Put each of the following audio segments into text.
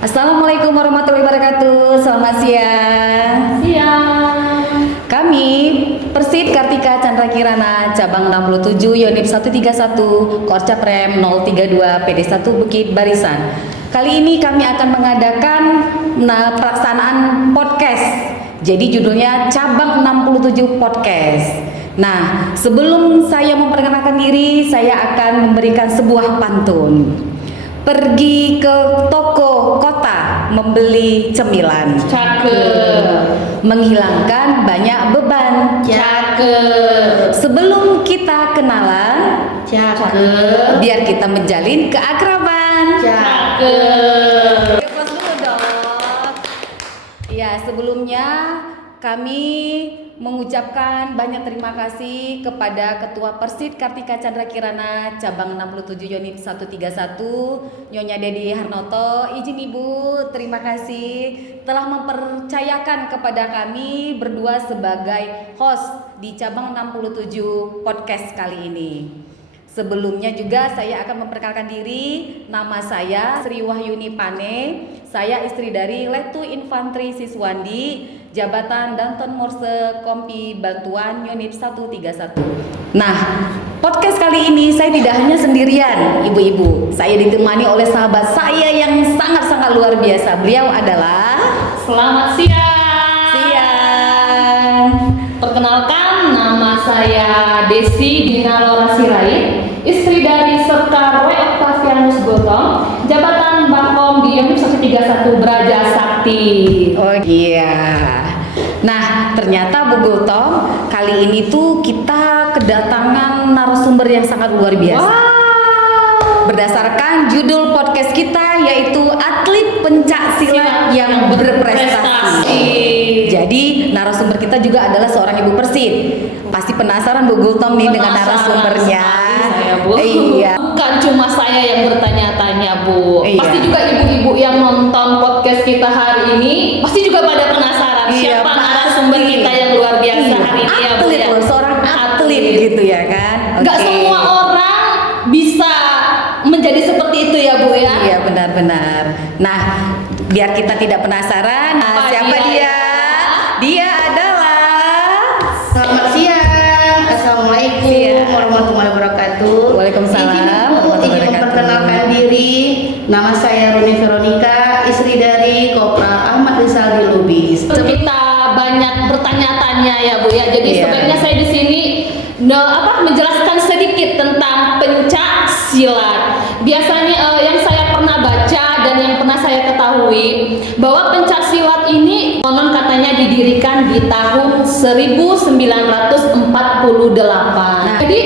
Assalamualaikum warahmatullahi wabarakatuh. Selamat siang. Siang. Kami Persit Kartika Chandra Kirana Cabang 67 Yonif 131 Korcaprem 032 PD1 Bukit Barisan. Kali ini kami akan mengadakan pelaksanaan podcast. Jadi judulnya Cabang 67 Podcast. Nah, sebelum saya memperkenalkan diri, saya akan memberikan sebuah pantun. Pergi ke toko kota membeli cemilan, Cakep. menghilangkan banyak beban. Cakep. Sebelum kita kenalan, Cakep. biar kita menjalin keakraban. Cakep. Pos dulu dong. Ya, sebelumnya kami mengucapkan banyak terima kasih kepada Ketua Persit Kartika Chandra Kirana Cabang 67 Yonif 131 Nyonya Dedi Harnoto. Izin Ibu, terima kasih telah mempercayakan kepada kami berdua sebagai host di Cabang 67 podcast kali ini. Sebelumnya juga saya akan memperkenalkan diri. Nama saya Sri Wahyuni Pane. Saya istri dari Letu Infantri Siswandi, Jabatan Danton Morse Kompi Bantuan Yonif 131. Nah, podcast kali ini saya tidak hanya sendirian, ibu-ibu. Saya ditemani oleh sahabat saya yang sangat-sangat luar biasa. Beliau adalah Selamat siang. Siang. Perkenalkan, nama saya Desi Dina Lora Sirait, istri dari Sekar W. Octavianus Gotong, Jabatan Bakom di Yonif 131 Braja Sakti. Oh iya. Nah, ternyata Bu Gotong, kali ini tuh kita kedatangan narasumber yang sangat luar biasa. Wow. Berdasarkan judul podcast kita yaitu atlet pencak silat yang berprestasi. Jadi narasumber kita juga adalah seorang ibu Persit. Pasti penasaran Bu Gultom nih dengan narasumbernya. Saya, Bu. Iya. Bukan cuma saya yang bertanya-tanya, Bu. Iya. Pasti juga ibu-ibu yang nonton podcast kita hari ini pasti juga pada penasaran Iya, siapa pasti. narasumber kita yang luar biasa hari ini ya, Bu. Atlet Ya? loh, seorang atlet gitu ya kan. Nggak Oke. semua orang bisa menjadi seperti itu ya, Bu ya. Iya, benar-benar. Nah, biar kita tidak penasaran, Apa siapa dia? dia? Dia adalah Selamat siang. Assalamualaikum Siang. warahmatullahi wabarakatuh. Waalaikumsalam Izin Ibu, warahmatullahi izin wabarakatuh. memperkenalkan diri. Nama saya Runi Veronica, istri dari Kopral Ahmad Rizal di Lubis. Kita banyak bertanya-tanya ya, Bu ya. Jadi Iya. sebaiknya saya di sini menjelaskan sedikit tentang pencak silat. Biasanya yang saya pernah baca dan yang pernah saya ketahui bahwa pencak silat ini konon katanya didirikan di tahun 1948. Jadi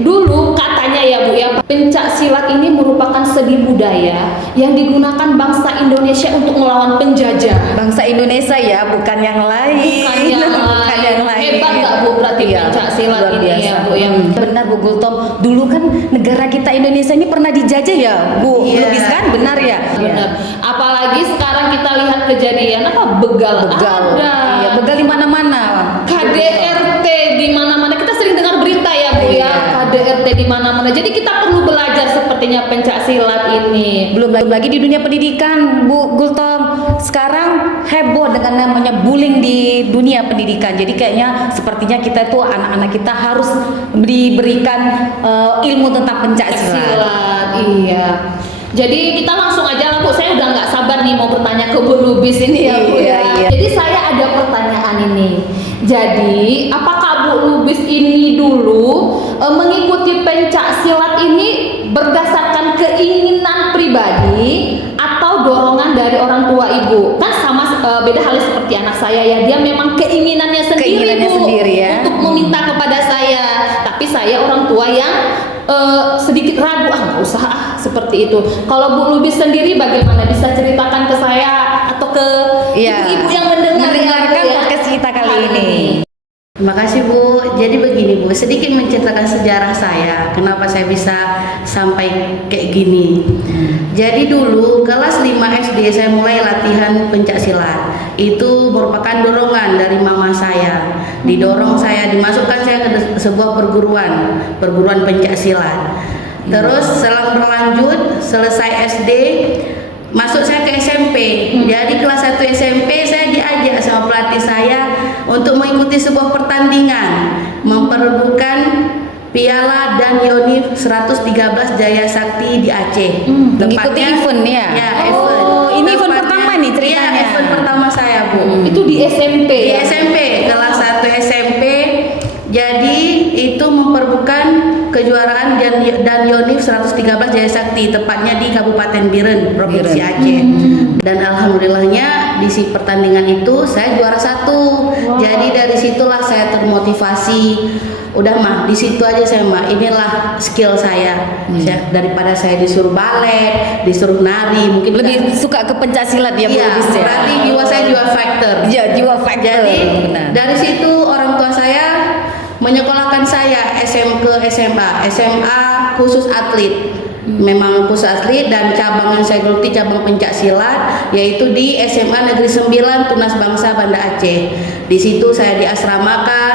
dulu katanya ya, Bu ya, pencak silat ini merupakan seni budaya yang digunakan bangsa Indonesia untuk melawan penjajah. bangsa Indonesia ya, bukan yang lain. Bukan yang Bukan yang lain. Hebat nggak, Bu, berarti Iya, pencak silat luar ini biasa. ya, Bu ya. Benar Bu Gultom. Dulu kan negara kita Indonesia ini pernah dijajah ya, Bu. Iya. Lubis kan, benar ya? Benar. Apalagi sekarang kita lihat kejadian begal, Begal. ada. Iya, begal di mana-mana. KDRT di mana-mana, kita sering dengar berita ya, Bu Iya. ya. KDRT di mana-mana. Jadi kita perlu belajar sepertinya pencak silat ini. Belum lagi di dunia pendidikan, Bu Gultom. Sekarang heboh dengan namanya bullying di dunia pendidikan. Jadi kayaknya sepertinya kita tuh anak-anak kita harus diberikan ilmu tentang pencak silat. Silat, iya. Jadi kita langsung aja lah, Bu. Saya udah nggak sabar nih mau bertanya ke Bu Lubis ini ya, Bu Iya, ya. iya. Jadi saya ada pertanyaan ini. Jadi apakah Bu Lubis ini dulu mengikuti pencak silat ini berdasarkan keinginan pribadi atau dorongan dari orang tua Ibu? Kan sama beda halnya seperti anak saya ya. Dia memang keinginannya sendiri, Keinginannya Bu, sendiri ya. untuk meminta kepada saya. Tapi saya orang tua yang sedikit ragu, nggak usah seperti itu. Kalau Bu Lubis sendiri bagaimana, bisa ceritakan ke saya atau ke Iya. ibu-ibu yang mendengarkan podcast kita kali ini. Terima kasih Bu. Jadi begini Bu, sedikit menceritakan sejarah saya. Kenapa saya bisa sampai kayak gini. Jadi dulu kelas 5 SD saya mulai latihan pencak silat. Itu merupakan dorongan dari mama saya. Didorong saya, dimasukkan saya ke sebuah perguruan pencak silat. Terus selang berlanjut selesai SD masuk saya ke SMP. Jadi kelas 1 SMP saya diajak sama pelatih saya untuk mengikuti sebuah pertandingan memperebutkan Piala Dan Yonif 113 Jaya Sakti di Aceh. Mengikuti event ya? Ya, Oh, event. ini event Tepatnya- pertama nih ceritanya. Iya, event pertama saya, Bu. Itu di SMP Di ya? SMP, kelas 1 SMP. Jadi itu memperebutkan kejuaraan Dan Yonif 113 Jaya Sakti, tepatnya di Kabupaten Biren, Provinsi Biren. Aceh. Dan alhamdulillahnya di si pertandingan itu saya juara 1. Jadi dari situlah saya termotivasi. Udah mah di situ aja saya mah, inilah skill saya. Daripada saya disuruh balet, disuruh nari, mungkin Lebih suka ke pencaksilat ya Bu iya, Lubis ya? berarti jiwa saya jiwa fighter. Iya, jiwa factor. Jadi benar. dari situ orang tua saya menyekolahkan saya SM ke SMA, SMA khusus atlet. Memang khusus atlet dan cabang yang saya geluti cabang pencak silat yaitu di SMA Negeri 9 Tunas Bangsa Banda Aceh. Di situ saya diasramakan,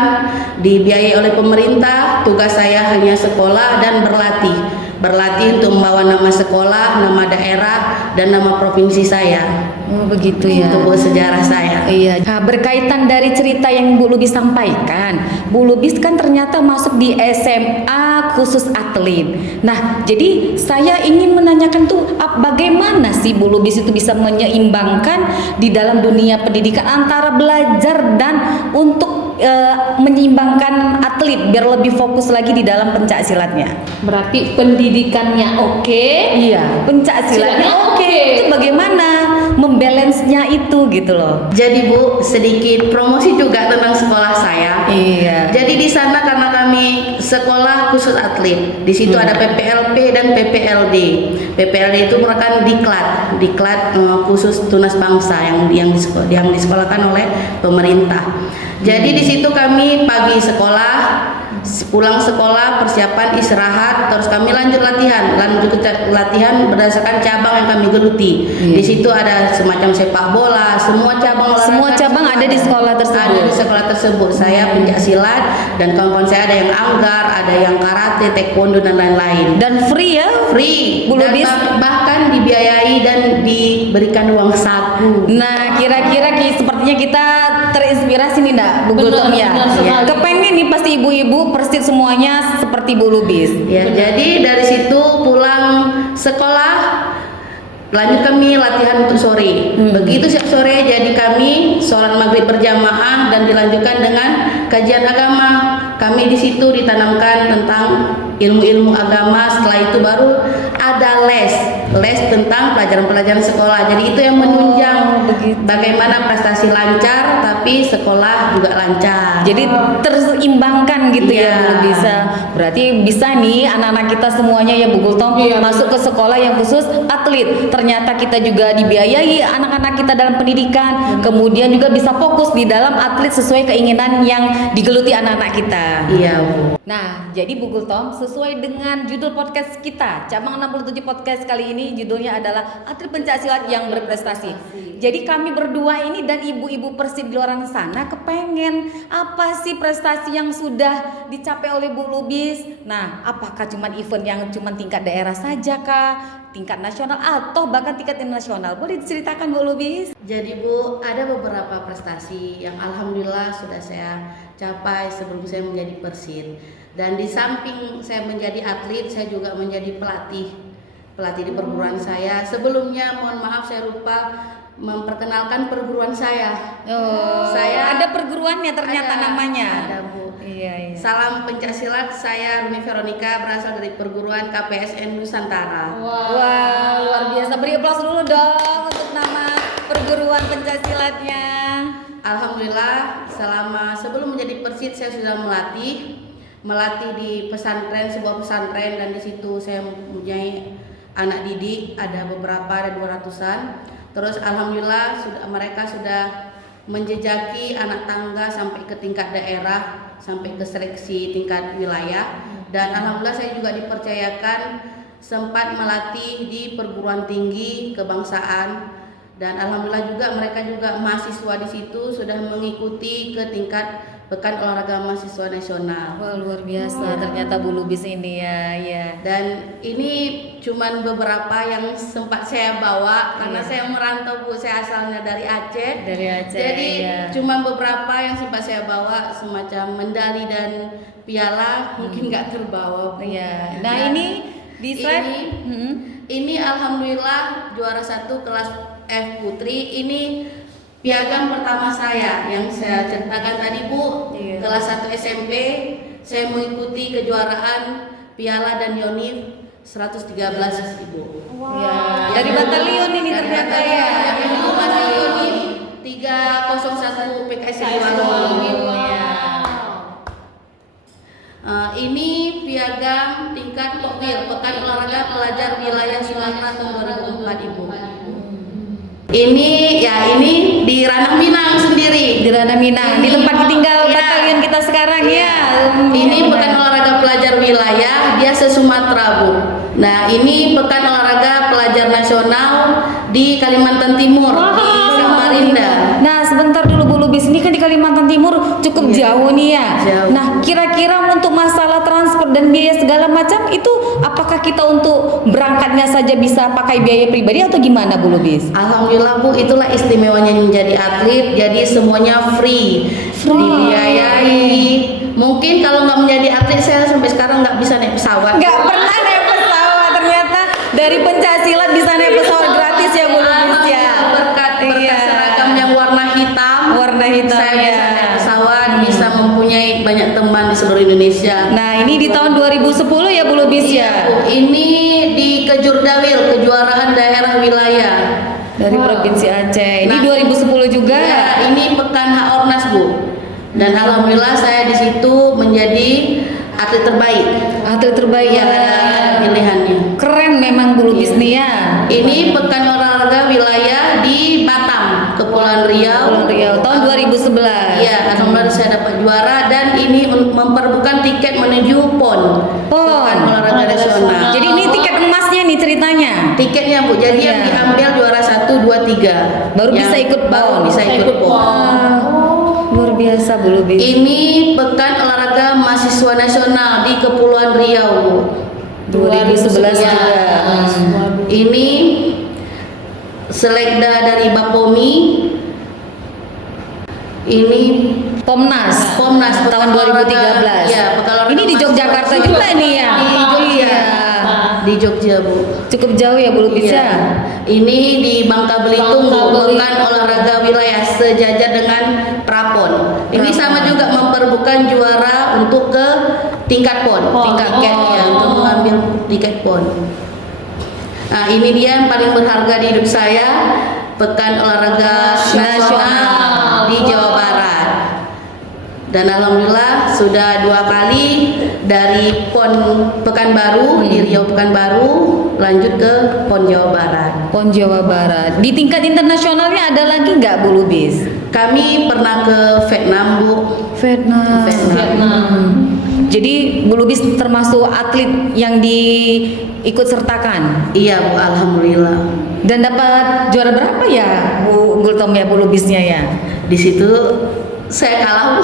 dibiayai oleh pemerintah. Tugas saya hanya sekolah dan berlatih untuk membawa nama sekolah, nama daerah dan nama provinsi saya. Oh, begitu ya. Itu buat sejarah saya. Iya. Nah, berkaitan dari cerita yang Bu Lubis sampaikan, Bu Lubis kan ternyata masuk di SMA khusus atlet. Nah, jadi saya ingin menanyakan tuh bagaimana sih Bu Lubis itu bisa menyeimbangkan di dalam dunia pendidikan antara belajar dan untuk menyeimbangkan atlet biar lebih fokus lagi di dalam pencak silatnya. Berarti pendidikannya oke. Iya, pencak silatnya Silatnya oke. oke. Itu bagaimana membalance-nya itu gitu loh. Jadi Bu, sedikit promosi juga tentang sekolah saya. Iya. Jadi di sana karena kami sekolah khusus atlet, di situ ada PPLP dan PPLD. PPLD itu merupakan diklat khusus tunas bangsa yang disekolahkan oleh pemerintah. Jadi di situ kami pagi sekolah, pulang sekolah, persiapan istirahat, terus kami lanjut latihan berdasarkan cabang yang kami geluti. Di situ ada semacam sepak bola, semua cabang olahraga. Semua cabang ada di sekolah tersebut. Ada di sekolah tersebut. Saya pencak silat dan kawan-kawan saya ada yang anggar, ada yang karate, taekwondo dan lain-lain. Dan free ya? Free Bu dan Lubis. bahkan dibiayai dan diberikan uang saku. Nah, kira-kira sepertinya kita terinspirasi nih enggak, Bu Benar, Gultom ya? benar sekali. Kepengen nih pasti ibu-ibu persis semuanya seperti Bu Lubis. Ya, jadi dari situ pulang sekolah lanjut kami latihan untuk sore. Begitu siap sore jadi kami sholat maghrib berjamaah dan dilanjutkan dengan kajian agama. Kami di situ ditanamkan tentang ilmu-ilmu agama. Setelah itu baru ada les tentang pelajaran-pelajaran sekolah. Jadi itu yang menunjang begitu. bagaimana prestasi lancar tapi sekolah juga lancar. Jadi terseimbangkan gitu ya Iya. Bu Lubis. Berarti bisa nih anak-anak kita semuanya ya Bu Gultom Iya, masuk ke sekolah yang khusus atlet. Ternyata kita juga dibiayai anak-anak kita dalam pendidikan. Kemudian juga bisa fokus di dalam atlet sesuai keinginan yang digeluti anak-anak kita. Iya, Bu. Nah, jadi Bu Gultom, sesuai dengan judul podcast kita, cabang 67 podcast kali ini judulnya adalah Atlet Pencaksilat yang Berprestasi. Jadi kami berdua ini dan ibu-ibu Persib di luar sana kepengen apa sih prestasi yang sudah dicapai oleh Bu Lubis? Nah, apakah cuma event yang cuma tingkat daerah saja kah? Tingkat nasional atau bahkan tingkat internasional? Boleh diceritakan Bu Lubis? Jadi Bu, ada beberapa prestasi yang alhamdulillah sudah saya capai sebelum saya menjadi Persib. Dan di samping saya menjadi atlet, saya juga menjadi pelatih di perguruan saya. Sebelumnya mohon maaf saya lupa memperkenalkan perguruan saya. Oh, Saya ada perguruannya ternyata Ada, namanya. Ada Bu. Iya, iya. Salam pencaksilat, saya Runi Veronica berasal dari perguruan KPSN Nusantara. Wah, luar biasa. Beri aplaus dulu dong untuk nama perguruan pencaksilatnya. Alhamdulillah, sebelum menjadi Persib saya sudah melatih di pesantren, sebuah pesantren, dan di situ saya mempunyai anak didik, ada beberapa, ada 200-an. Terus alhamdulillah mereka sudah menjejaki anak tangga sampai ke tingkat daerah, sampai ke seleksi tingkat wilayah. Dan alhamdulillah saya juga dipercayakan sempat melatih di perguruan tinggi kebangsaan. Dan alhamdulillah juga mereka juga mahasiswa di situ sudah mengikuti ke tingkat Pekan Olahraga Mahasiswa Nasional. Wah, luar biasa ternyata Bu Lubis ini ya. Dan ini cuman beberapa yang sempat saya bawa karena saya merantau Bu, saya asalnya dari Aceh. Dari Aceh. Jadi iya. cuman beberapa yang sempat saya bawa semacam medali dan piala mungkin nggak terbawa Bu. Iya. Nah, ini di slide Ini alhamdulillah juara 1 kelas F putri. Ini piagam pertama saya yang saya ceritakan tadi Bu. Iya. Kelas 1 SMP saya mengikuti kejuaraan piala dan yonif 113 Ibu. Ya, dari batalion ini ternyata ya. Yang itu masih yonif 301 PKS Sidoarjo. Ini piagam tingkat Pokmil Pekan Olahraga Pelajar Wilayah Sumatera tahun 2004 Ibu. Ini di Ranah Minang sendiri. Di Ranah Minang, di tempat tinggal batalion kita sekarang ya. Ini Pekan Olahraga Pelajar Wilayah, dia se-Sumatera Bu. Nah, ini Pekan Olahraga Pelajar Nasional di Kalimantan Timur, di Samarinda. Nah, sebentar dulu Bu Lubis, ini kan di Kalimantan Timur cukup jauh nih ya. Jauh. Nah, kira-kira untuk masalah transport dan biaya segala macam itu apakah kita untuk berangkatnya saja bisa pakai biaya pribadi atau gimana Bu Lubis? Alhamdulillah Bu, itulah istimewanya menjadi atlet. Jadi semuanya free. Dibiayai. Mungkin kalau nggak menjadi atlet saya sampai sekarang nggak bisa naik pesawat. Nggak pernah naik pesawat, ternyata dari pencaksilat bisa naik pesawat gratis ya Bu Lubis ya. Berkat seragam yang warna hitam. Warna hitam, Saya bisa ya. naik pesawat, bisa mempunyai banyak teman di seluruh Indonesia. Nah, ini di tahun 2010 ya Bu Lubis Iya, ya. Bu. Ini di Kejurdawil, kejuaraan daerah wilayah. Dari Provinsi Aceh. Ini Nah, 2010 juga. Ya, ini Pekan Haornas Bu. Dan alhamdulillah saya di situ menjadi atlet terbaik. Atlet terbaik Iya, ya. ada pilihannya. Keren memang Bu Lubis nih ya. Ini Pekan Olahraga Wilayah di Batam, Kepulauan Riau. Kepulauan Riau tahun 2011. Iya, alhamdulillah saya dapat juara dan ini memperbukan tiket menuju PON. Pekan Olahraga Nasional. Jadi ini tiket emasnya nih ceritanya. Tiketnya Bu, jadi yang Iya. diambil juara 1, 2, 3 Baru bisa ikut baru PON. bisa ikut PON. Luar biasa Bu Lubis. Ini Pekan Olahraga Mahasiswa Nasional di Kepulauan Riau Bu. 2011 Ya. juga. Ini selekda dari Bapomi. Ini Pomnas. Pomnas tahun 2013. Iya, Pekan Olahraga Ini di Yogyakarta Mahasiswa. juga nih ya. Di Jogja. Iya. Di Jogja Bu. Cukup jauh ya Bu Lubis Iya. ya. Ini di Bangka Belitung, Pekan Olahraga Wilayah sejajar dengan Prapon. Ini sama juga memperbukan juara untuk ke tingkat PON, tingkat CAT ya, untuk mengambil tiket PON. Nah, ini dia yang paling berharga di hidup saya, Pekan Olahraga Nasional di Jawa Barat. Dan alhamdulillah sudah 2 kali dari PON Pekanbaru di Riau Pekanbaru lanjut ke PON Jawa Barat. PON Jawa Barat. Di tingkat internasionalnya ada lagi nggak Bu Lubis? Kami pernah ke Vietnam Bu. Vietnam. Jadi Bu Lubis termasuk atlet yang diikut sertakan Iya Bu, alhamdulillah. dan dapat juara berapa ya Bu Gultom ya Bu Lubisnya ya? Di situ saya kalah Bu.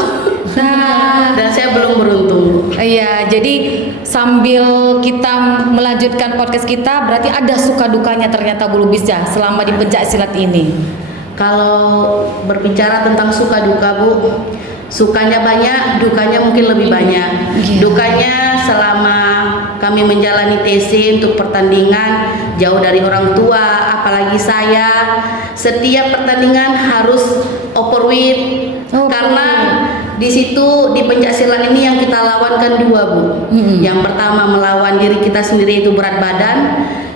Nah, Dan saya belum beruntung. iya, jadi sambil kita melanjutkan podcast kita, berarti ada suka dukanya ternyata Bu Lubis ya selama di pencak silat ini. Kalau berbicara tentang suka duka Bu, sukanya banyak, dukanya mungkin lebih banyak. Iya. Dukanya selama kami menjalani TC untuk pertandingan jauh dari orang tua, apalagi saya setiap pertandingan harus overweight karena di situ di pencak silat ini yang kita lawan kan 2 Bu. Yang pertama melawan diri kita sendiri itu berat badan,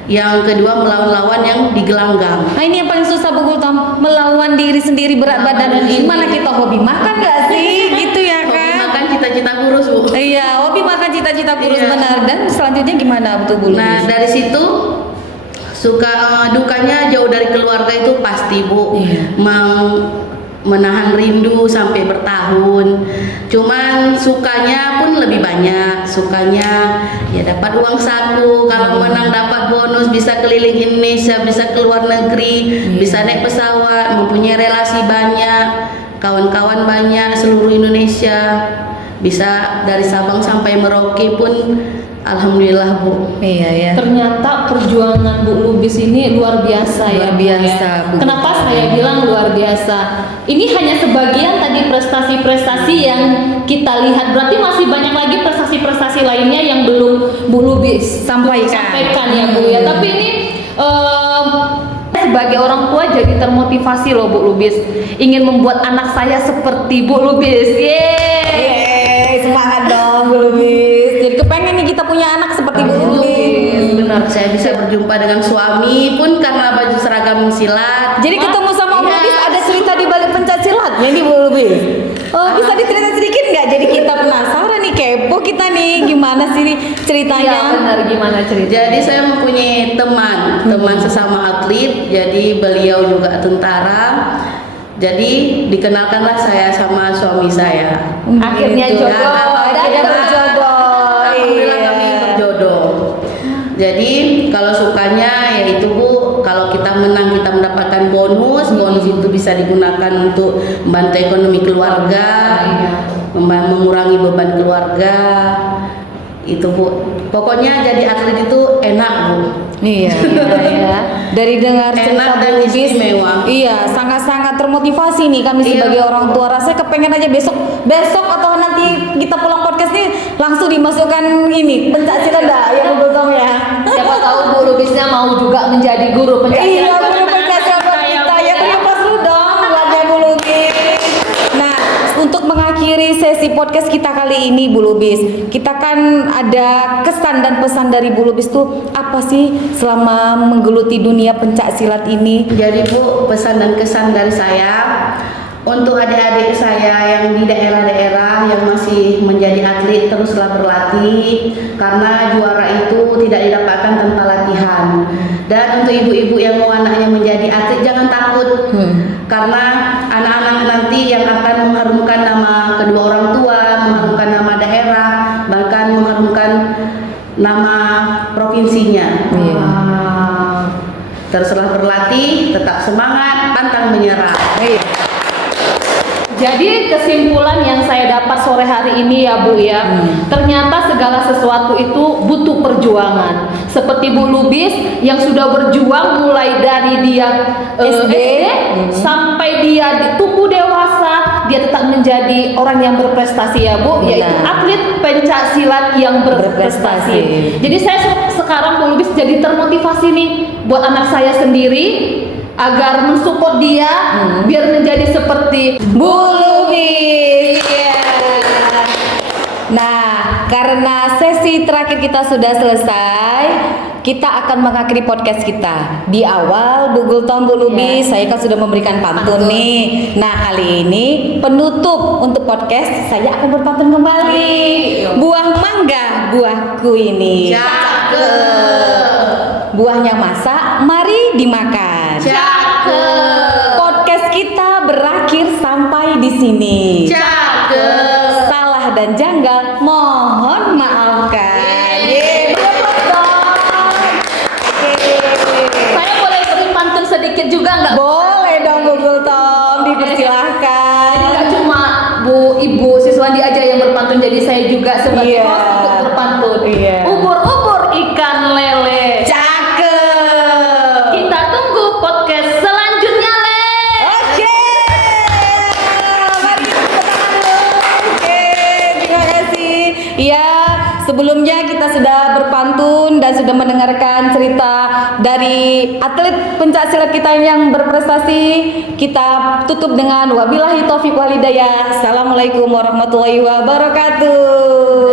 yang kedua melawan lawan yang di gelanggang. Nah, ini yang paling susah Bu Gultom, melawan diri sendiri berat badan. Gimana kita hobi makan nggak sih? Gitu ya Hobi kan? makan cita-cita kurus Bu. Iya, hobi makan cita-cita kurus Iya. benar. Dan selanjutnya gimana betul Bu Lubis? Nah dari situ dukanya jauh dari keluarga itu pasti Bu. Iya. Menahan rindu sampai bertahun. Cuman sukanya pun lebih banyak. Sukanya ya dapat uang saku, kalau menang dapat bonus, bisa keliling Indonesia, bisa keluar negeri, bisa naik pesawat, mempunyai relasi banyak. kawan-kawan banyak seluruh Indonesia, bisa dari Sabang sampai Merauke pun alhamdulillah Bu. Iya ya. Ternyata perjuangan Bu Lubis ini luar biasa ya. Luar Bu, biasa, ya. Bu. Kenapa saya bilang luar biasa? Ini hanya sebagian tadi prestasi-prestasi yang kita lihat. Berarti masih banyak lagi prestasi-prestasi lainnya yang belum Bu Lubis sampaikan ya Bu ya. Tapi ini sebagai orang tua jadi termotivasi loh Bu Lubis, ingin membuat anak saya seperti Bu Lubis. Yeay, semangat dong Bu Lubis. Jadi kepengen nih kita punya anak seperti Bu Lubis. Benar, saya bisa berjumpa dengan suami pun karena baju seragam silat. Jadi ketemu sama Bu Iya. Lubis ada cerita di balik pencak silatnya nih Bu Lubis. Oh, bisa diceritain sedikit nggak? Jadi kita penasaran nih, kepo kita nih, gimana sih nih ceritanya? Iya benar, gimana cerita? Jadi saya mempunyai teman sesama atlet. Jadi beliau juga tentara. Jadi dikenalkanlah saya sama suami saya. Akhirnya Gitu. jodoh. Akhirnya berjodoh. Alhamdulillah kami Iya. berjodoh. Jadi kalau sukanya yaitu Bu, kalau kita menang kita mendapatkan bonus. Bonus itu bisa digunakan untuk membantu ekonomi keluarga, Iya. mengurangi beban keluarga. Itu Bu. Pokoknya jadi atlet itu enak Bu. Iya, ya. Dari dengar Enak cerita dan Bu Lubis, istimewa. iya sangat-sangat termotivasi nih kami Iya. sebagai orang tua. Rasanya kepengen aja besok atau nanti kita pulang podcast nih langsung dimasukkan ini pencak silat dah ya Bu Tom ya. Siapa tahu Bu Lubisnya mau juga menjadi guru pencak silat. Iya, buat guru anak-anak pencak silat buat ya, kita Bu, ya, beri aplaus dulu dong buatnya Bu Lubis. Nah, untuk mengakhiri sesi podcast kita kali ini Bu Lubis, kita kan ada kesan dan pesan dari Bu Lubis tuh apa sih selama menggeluti dunia pencak silat ini? Jadi Bu, pesan dan kesan dari saya untuk adik-adik saya yang di daerah-daerah yang masih menjadi atlet, teruslah berlatih karena juara itu tidak didapatkan tanpa latihan. Dan untuk ibu-ibu yang mau anaknya menjadi atlet jangan takut karena anak-anak nanti yang akan mengharumkan nama kedua orang tua, mengharumkan nama daerah, bahkan mengharumkan nama provinsinya. Teruslah berlatih, tetap semangat, pantang menyerah. Jadi kesimpulan yang saya dapat sore hari ini ya Bu ya, ternyata segala sesuatu itu butuh perjuangan. Seperti Bu Lubis yang sudah berjuang mulai dari dia SD sampai dia tumbuh dewasa, dia tetap menjadi orang yang berprestasi ya Bu, yaitu atlet pencak silat yang berprestasi. Jadi saya sekarang Bu Lubis jadi termotivasi nih buat anak saya sendiri agar mensupport dia biar menjadi seperti Bu Lubis. Iya. Nah, karena sesi terakhir kita sudah selesai, kita akan mengakhiri podcast kita. Di awal Bu Gultom, Bu Lubis, saya kan sudah memberikan pantun nih. Nah, kali ini penutup untuk podcast saya akan berpantun kembali. Buah mangga, buahku ini. Buahnya masak, mari dimakan. Podcast kita berakhir sampai di sini. Salah dan janggal mohon maafkan. Saya boleh beri pantun sedikit juga nggak? Boleh dong Bu Gultom, dipersilahkan. Jadi nggak cuma Bu Ibu Siswandi aja yang berpantun, jadi saya juga sebagai Iya. host ikut berpantun. Iya. Ubur-ubur ikan lele. Cakep. Kita tunggu podcast selanjutnya, Le. Oke. Mari kita tepuk tangan dulu. Oke, terima kasih. Ya, sebelumnya kita sudah berpantun dan sudah mendengarkan cerita dari atlet pencak silat kita yang berprestasi. Kita tutup dengan wabillahi taufiq wal hidayah. Assalamualaikum warahmatullahi wabarakatuh.